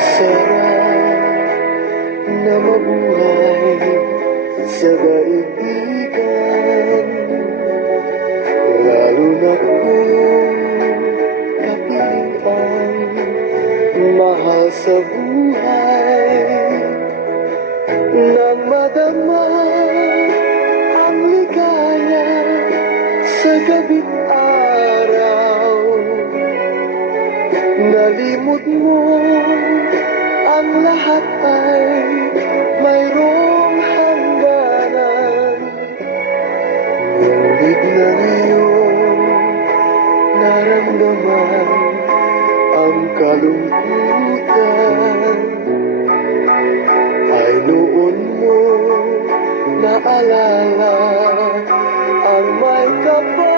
Masarap na mabuhay sa daigdigan, lalo na kung kapiling ang mahal sa buhay. Nang madama ang ligaya sa gabi't araw, nalimot mo ang lahat ay mayroong hangganan. Ngunit nang iyong naramdaman ang kalungkutan, ay noon mo naalala ang may kapal.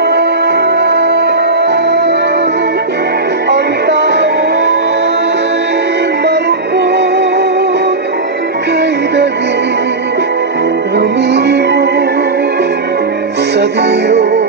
Ang tao'y marupok, kay dali lumimot sa Diyos.